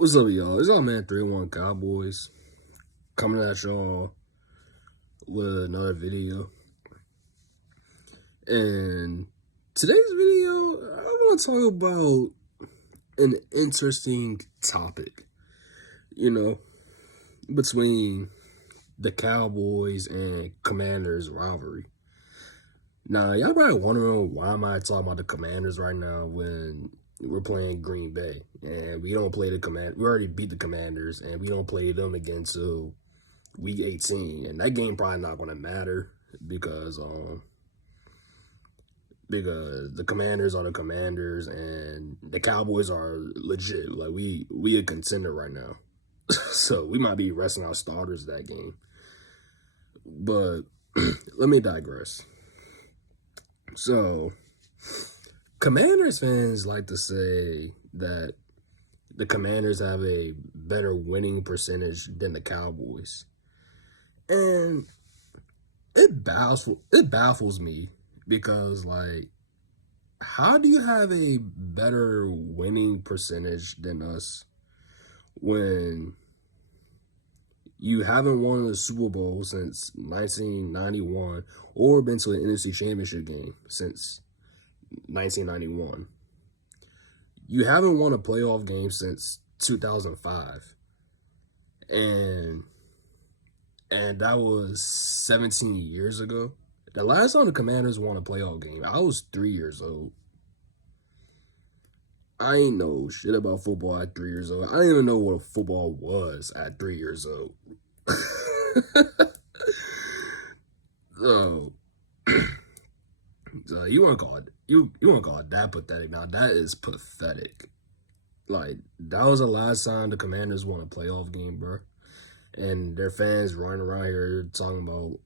What's up, y'all? It's all man 3-1 Cowboys coming at y'all with another video. And today's video, I want to talk about an interesting topic, between the Cowboys and Commanders rivalry. Now, y'all probably wondering why am I talking about the Commanders right now when we're playing Green Bay and we don't play the we already beat the Commanders and we don't play them again until week 18, and that game probably not going to matter because the Commanders are the Commanders and the Cowboys are legit. Like we a contender right now. So we might be resting our starters that game. But let me digress. So Commanders fans like to say that the Commanders have a better winning percentage than the Cowboys. And it baffles me because, like, how do you have a better winning percentage than us when you haven't won the Super Bowl since 1991 or been to an NFC Championship game since 1991? You haven't won a playoff game since 2005. And that was 17 years ago. The last time the Commanders won a playoff game, I was 3 years old. I ain't know shit about football at 3 years old. I didn't even know what football was at 3 years old. So, so you want to call it that pathetic? Now that is pathetic. Like, that was the last time the Commanders won a playoff game, bro. And their fans running around here talking about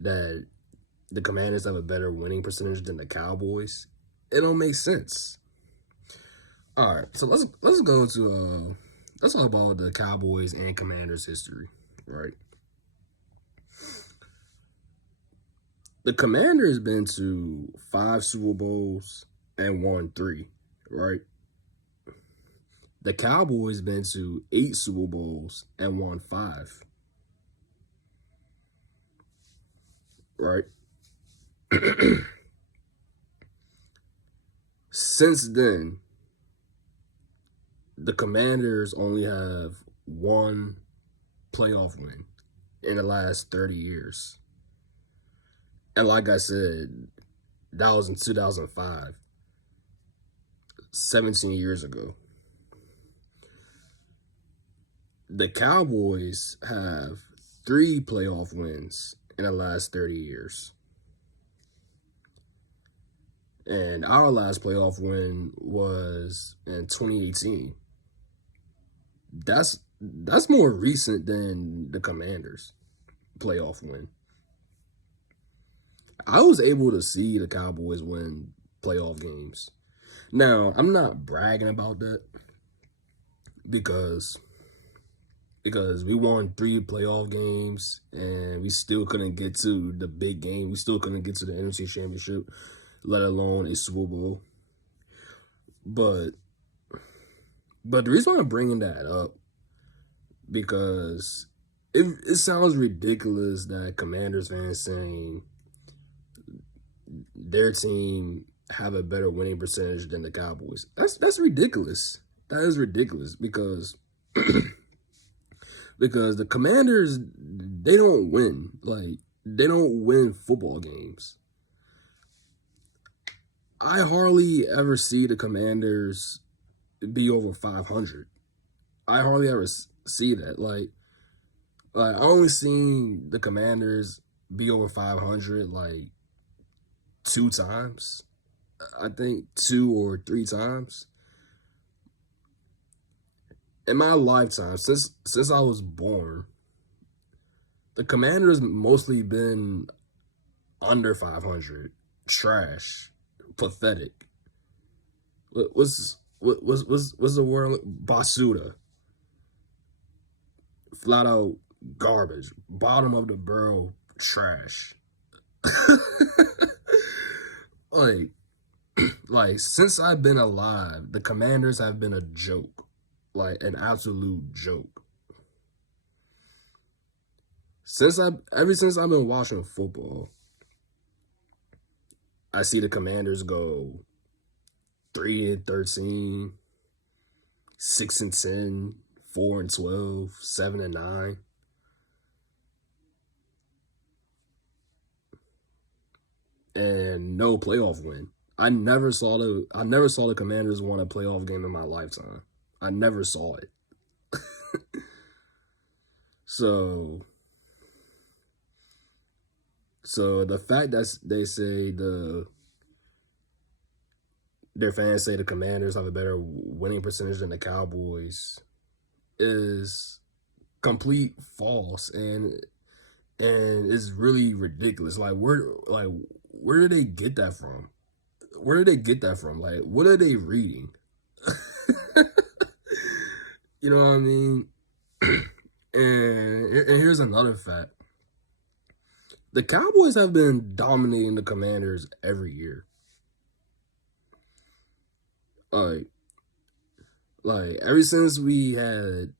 that the Commanders have a better winning percentage than the Cowboys. It don't make sense. All right, so let's go to let's talk about the Cowboys and Commanders history, right? The Commanders been to 5 Super Bowls and won 3, right? The Cowboys been to 8 Super Bowls and won 5. Right? Since then, the Commanders only have 1 playoff win in the last 30 years. And like I said, that was in 2005, 17 years ago. The Cowboys have 3 playoff wins in the last 30 years. And our last playoff win was in 2018. That's more recent than the Commanders' playoff win. I was able to see the Cowboys win playoff games. Now, I'm not bragging about that because we won 3 playoff games and we still couldn't get to the big game. We still couldn't get to the NFC Championship, let alone a Super Bowl. But the reason why I'm bringing that up, because it sounds ridiculous that Commanders fans saying their team have a better winning percentage than the Cowboys. That's ridiculous. That is ridiculous because because the Commanders, they don't win. Like, they don't win football games. I hardly ever see the Commanders be over 500. I hardly ever see that. Like I only seen the Commanders be over 500 like 2 times. I think 2 or 3 times. In my lifetime, since I was born, the Commanders mostly been under 500. Trash. Pathetic. What's the word? Basuda. Flat out garbage. Bottom of the barrel trash. like since I've been alive, the Commanders have been a joke. like an absolute joke. Ever since I've been watching football, I see the Commanders go 3-13, 6-10, 4-12, 7-9. And no playoff win. I never saw the Commanders win a playoff game in my lifetime. I never saw it. So the fact that they say their fans say the Commanders have a better winning percentage than the Cowboys is complete false, and it's really ridiculous. Where did they get that from? Where did they get that from? Like, what are they reading? You know what I mean? And here's another fact. The Cowboys have been dominating the Commanders every year. Like, ever since we had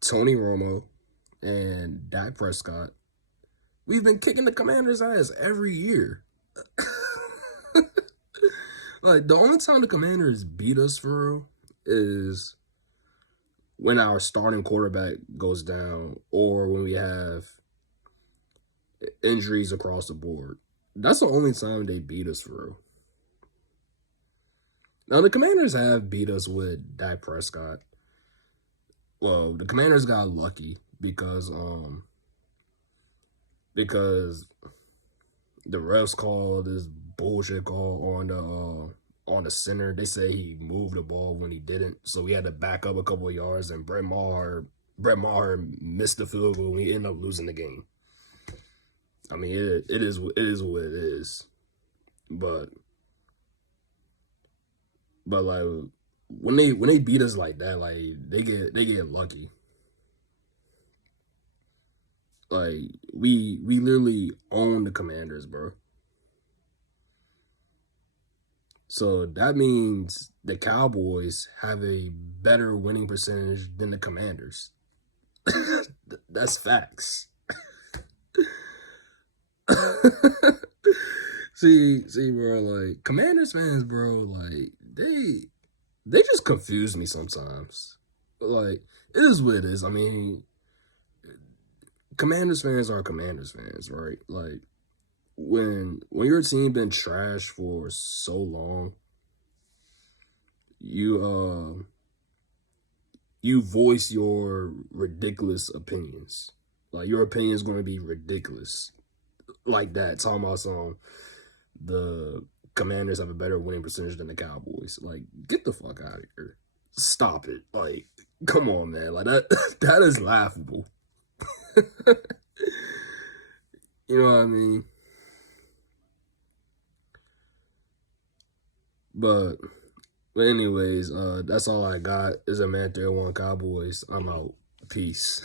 Tony Romo and Dak Prescott, we've been kicking the Commanders' ass every year. Like, the only time the Commanders beat us for real is when our starting quarterback goes down or when we have injuries across the board. That's the only time they beat us for real. Now, the Commanders have beat us with Dak Prescott. Well, the Commanders got lucky because the refs called this bullshit call on the center. They say he moved the ball when he didn't, so we had to back up a couple of yards, and Brett Maher missed the field goal and we ended up losing the game. I mean, it is what it is, but like when they beat us like that, like they get lucky. Like we literally own the Commanders, bro. So that means the Cowboys have a better winning percentage than the Commanders. That's facts. see, bro, like Commanders fans, bro, like they just confuse me sometimes. Like, it is what it is. I mean, Commanders fans are Commanders fans, right? Like, when your team been trash for so long, you voice your ridiculous opinions. Like, your opinion is going to be ridiculous, like that. Talking about the Commanders have a better winning percentage than the Cowboys. Like, get the fuck out of here. Stop it. Like, come on, man. Like, that is laughable. You know what I mean? But anyways, that's all I got. Is a man 31 Cowboys. I'm out. Peace.